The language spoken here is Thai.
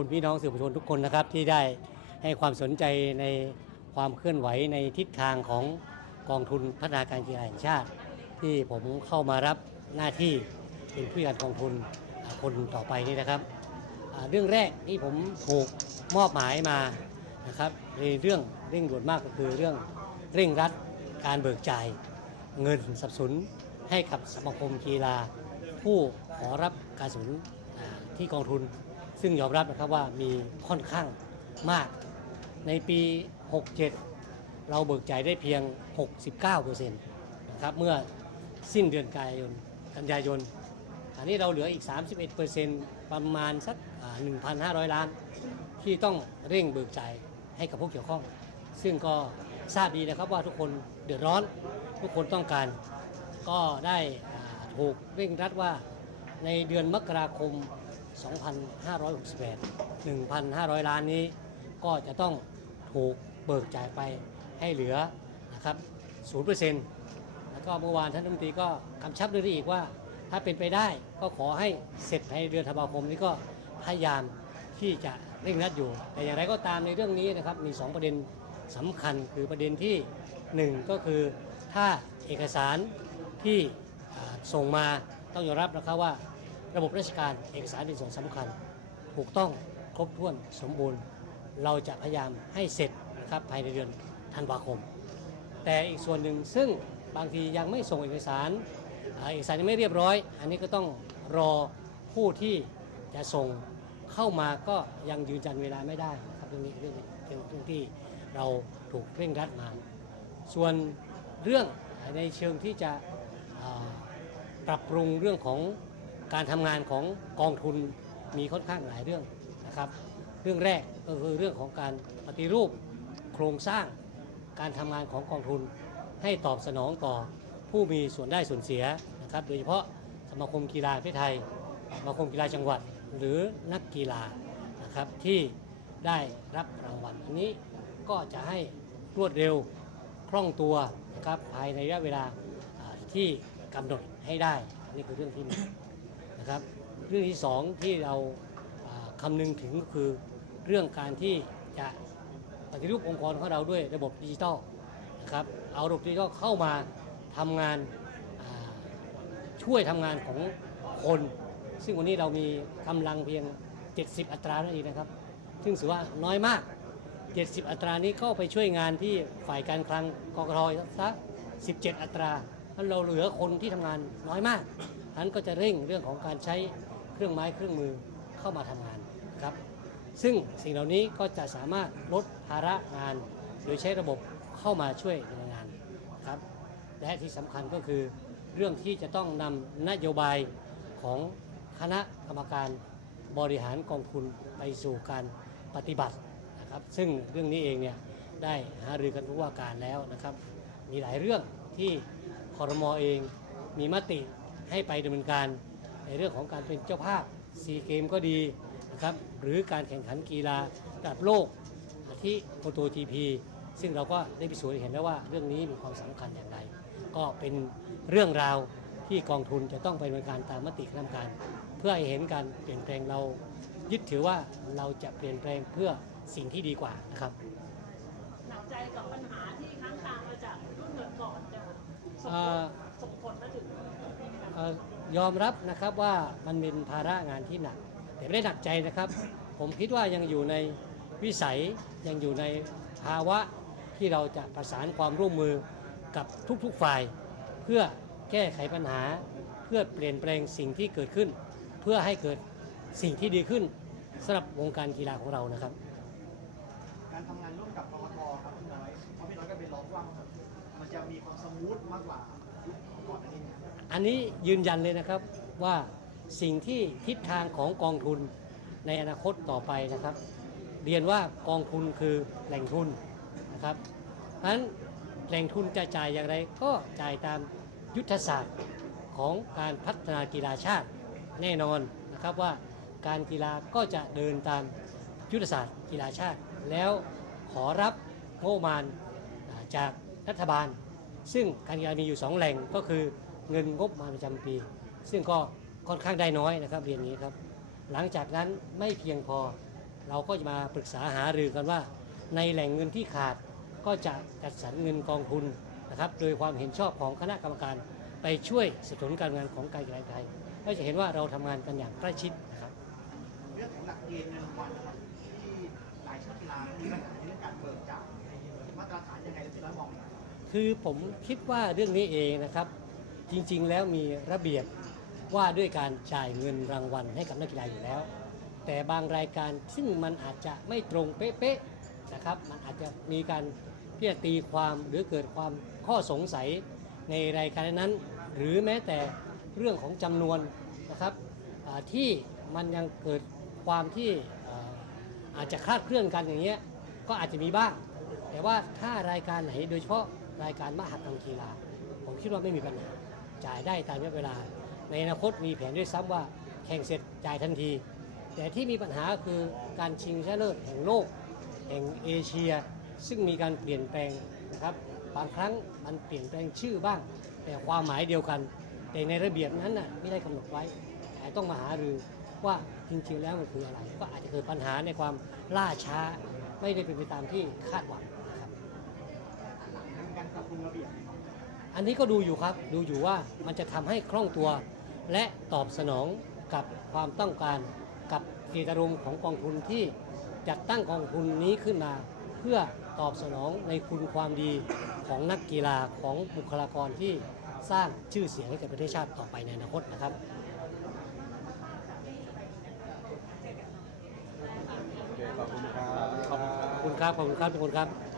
คุณพี่น้องสื่อมวลชนทุกคนนะครับ ที่ได้ให้ความสนใจในความเคลื่อนไหวในทิศทางของกองทุนพัฒนาการกีฬาแห่งชาติ ที่ผมเข้ามารับหน้าที่เป็นผู้การกองทุนคนต่อไปนี่นะครับเรื่องแรกที่ผมถูกมอบหมายมานะครับในเรื่องเร่งด่วนมากก็คือเรื่องเร่งรัดการเบิกจ่ายเงินสนับสนุนให้กับสมาคมกีฬา ผู้ขอรับการสนุนที่กองทุน ซึ่งยอมรับนะครับว่ามีค่อนข้างมาก ในปี 67 เราเบิกจ่ายได้เพียง 69%นะครับเมื่อสิ้นเดือนกันยายนกันยายน อันนี้เราเหลืออีก 31%ประมาณสัก 1,500 ล้าน ที่ต้องเร่งเบิกจ่ายให้กับผู้เกี่ยวข้อง ซึ่งก็ทราบดีนะครับว่าทุกคนเดือดร้อน ทุกคนต้องการ ก็ได้ถูกเร่งรัดว่าในเดือนมกราคม 2568 1,500 ล้านนี้ ก็จะต้องถูกเบิกจ่ายไปให้เหลือนะครับ0%แล้วก็เมื่อวานท่านรัฐมนตรีก็กำชับเรื่องนี้อีกว่า ถ้าเป็นไปได้ก็ขอให้เสร็จภายในเดือนธันวาคมนี้ก็พยายามที่จะเร่งรัดอยู่ แต่อย่างไรก็ตามในเรื่องนี้นะครับมี 2 ประเด็นสำคัญคือประเด็นที่ 1 ก็คือถ้าเอกสารที่ส่งมาต้องยอมรับนะครับว่า ระบบราชการเอกสารเป็นส่วนสำคัญ ถูกต้องครบถ้วนสมบูรณ์ เราจะพยายามให้เสร็จนะครับภายในเดือนธันวาคม แต่อีกส่วนหนึ่งซึ่งบางทียังไม่ส่งเอกสารเอกสารยังไม่เรียบร้อย อันนี้ก็ต้องรอผู้ที่จะส่งเข้ามาก็ยังยืนยันเวลาไม่ได้ครับเรื่องนี้เรื่องนี้เป็นเรื่องที่เราถูกเร่งรัดมาส่วนเรื่องในเชิงที่จะปรับปรุงเรื่องของ การทำงานของกองทุนมีค่อนข้างหลายเรื่องนะครับ เรื่องแรกก็คือเรื่องของการปฏิรูปโครงสร้างการทำงานของกองทุนให้ตอบสนองต่อผู้มีส่วนได้ส่วนเสียนะครับ โดยเฉพาะสมาคมกีฬาประเทศไทย สมาคมกีฬาจังหวัด หรือนักกีฬานะครับที่ได้รับรางวัลอันนี้ก็จะให้รวดเร็วคล่องตัวนะครับภายในระยะเวลาอ่าที่กำหนดให้ได้ อันนี้คือเรื่องที่หนึ่ง นะครับ เรื่องที่สองที่เราอ่าคำนึงถึงก็คือเรื่องการที่จะปฏิรูปองค์กรของเราด้วยระบบดิจิทัลนะครับเอาระบบดิจิทัลเข้ามาทำงานช่วยทำงานของคน ซึ่งวันนี้เรามีกำลังเพียง 70 อัตราเท่านั้นเองนะครับ ซึ่งถือว่าน้อยมาก 70 อัตรานี้ก็ไปช่วยงานที่ฝ่ายการคลังกกทซะ17 อัตราเพราะเราเหลือคนที่ทำงานน้อยมาก นั้นก็จะเร่งเรื่องของการใช้เครื่องไม้เครื่องมือเข้ามาทำงานครับ ซึ่งสิ่งเหล่านี้ก็จะสามารถลดภาระงาน โดยใช้ระบบเข้ามาช่วยในงานครับ และที่สำคัญก็คือเรื่องที่จะต้องนำนโยบายของคณะกรรมการบริหารกองทุนไปสู่การปฏิบัตินะครับ ซึ่งเรื่องนี้เองเนี่ยได้หารือกันผู้ว่าการแล้วนะครับ มีหลายเรื่องที่คอรมอเองมีมติ ให้ไปดำเนินการในเรื่องของการเป็นเจ้าภาพซีเกมก็ดีนะครับหรือการแข่งขันกีฬาระดับโลกที่โ o โต GP ซึ่งเราก็ได้พิสูจน์ให้เห็นแล้วว่าเรื่องนี้มีความสำคัญอย่างไร ก็เป็นเรื่องราวที่กองทุนจะต้องไปดำเนินการตามมติคณะกรรมการ เพื่อให้เห็นการเปลี่ยนแปลงเรา ยึดถือว่าเราจะเปลี่ยนแปลงเพื่อสิ่งที่ดีกว่านะครับหนักใจกับปัญหาที่ค้างคามาจากรุ่นก่อนๆแต่ ยอมรับนะครับว่ามันเป็นภาระงานที่หนัก แต่ไม่ได้หนักใจนะครับ ผมคิดว่ายังอยู่ในวิสัยยังอยู่ในภาวะที่เราจะประสานความร่วมมือกับทุกๆฝ่าย เพื่อแก้ไขปัญหา เพื่อเปลี่ยนแปลงสิ่งที่เกิดขึ้น เพื่อให้เกิดสิ่งที่ดีขึ้นสำหรับวงการกีฬาของเรานะครับ การทำงานร่วมกับกกตครับพี่น้อยเพราะพี่น้อยก็เป็นรองว่าครับมันจะมีความสมูทมากกว่ายุคก่อนอันนี้นะครับ อันนี้ยืนยันเลยนะครับว่าสิ่งที่ทิศทางของกองทุนในอนาคตต่อไปนะครับ เรียนว่ากองทุนคือแหล่งทุนนะครับเพราะฉะนั้นแหล่งทุนจะจ่ายอย่างไรก็จ่ายตามยุทธศาสตร์ของการพัฒนากีฬาชาติแน่นอนนะครับว่าการกีฬาก็จะเดินตามยุทธศาสตร์กีฬาชาติ แล้วขอรับงบประมาณจากรัฐบาล ซึ่งการกีฬามีอยู่ 2 แหล่งก็คือ เงินงบประมาณประจำปี ซึ่งก็ค่อนข้างได้น้อยนะครับเรียนนี้ครับ หลังจากนั้นไม่เพียงพอเราก็จะมาปรึกษาหารือกันว่า ในแหล่งเงินที่ขาดก็จะจัดสรรเงินกองทุนนะครับ โดยความเห็นชอบของคณะกรรมการไปช่วยสนับสนุนการงานของการกีฬาไทยก็จะเห็นว่าเราทำงานกันอย่างใกล้ชิดนะครับเรื่องของหลักเกณฑ์เงินรางวัลนะครับที่หลายชาติกีฬามีปัญหาในเรื่องการเบิกจ่ายมาตรฐานยังไงพี่น้อยมองอย่างไรคือผมคิดว่าเรื่องนี้เองนะครับ จริง ๆ แล้วมีระเบียบว่าด้วยการจ่ายเงินรางวัลให้กับนักกีฬาอยู่แล้ว แต่บางรายการซึ่งมันอาจจะไม่ตรงเป๊ะๆนะครับมันอาจจะมีการที่จะตีความหรือเกิดความข้อสงสัยในรายการนั้น หรือแม้แต่เรื่องของจำนวนนะครับที่มันยังเกิดความที่อาอาจจะคลาดเคลื่อนกันอย่างเงี้ยก็อาจจะมีบ้าง แต่ว่าถ้ารายการไหนโดยเฉพาะรายการมหกรรมกีฬาผมคิดว่าไม่มีปัญหา จ่ายได้ตามเวลา ในอนาคตมีแผนด้วยซ้ำว่าแข่งเสร็จจ่ายทันที แต่ที่มีปัญหาคือการชิงชนะเลิศแห่งโลก แห่งเอเชีย ซึ่งมีการเปลี่ยนแปลงนะครับบางครั้งมันเปลี่ยนแปลงชื่อบ้าง แต่ความหมายเดียวกัน แต่ในระเบียบนั้นน่ะไม่ได้กำหนดไว้แต่ต้องมาหารือว่าจริงๆแล้วมันคืออะไร ก็อาจจะเกิดปัญหาในความล่าช้าไม่ได้เป็นไปตามที่คาดหวังนะครับการปรับปรุงระเบียบ อันนี้ก็ดูอยู่ครับ ดูอยู่ว่ามันจะทำให้คล่องตัว และตอบสนองกับความต้องการกับเจตารมณ์ของกองทุนที่จัดตั้งกองทุนนี้ขึ้นมา เพื่อตอบสนองในคุณความดีของนักกีฬาของบุคลากรที่สร้างชื่อเสียงให้กับประเทศชาติต่อไปในอนาคตนะครับโอเคขอบคุณครับขอบคุณครับขอบคุณครับทุกคนครับ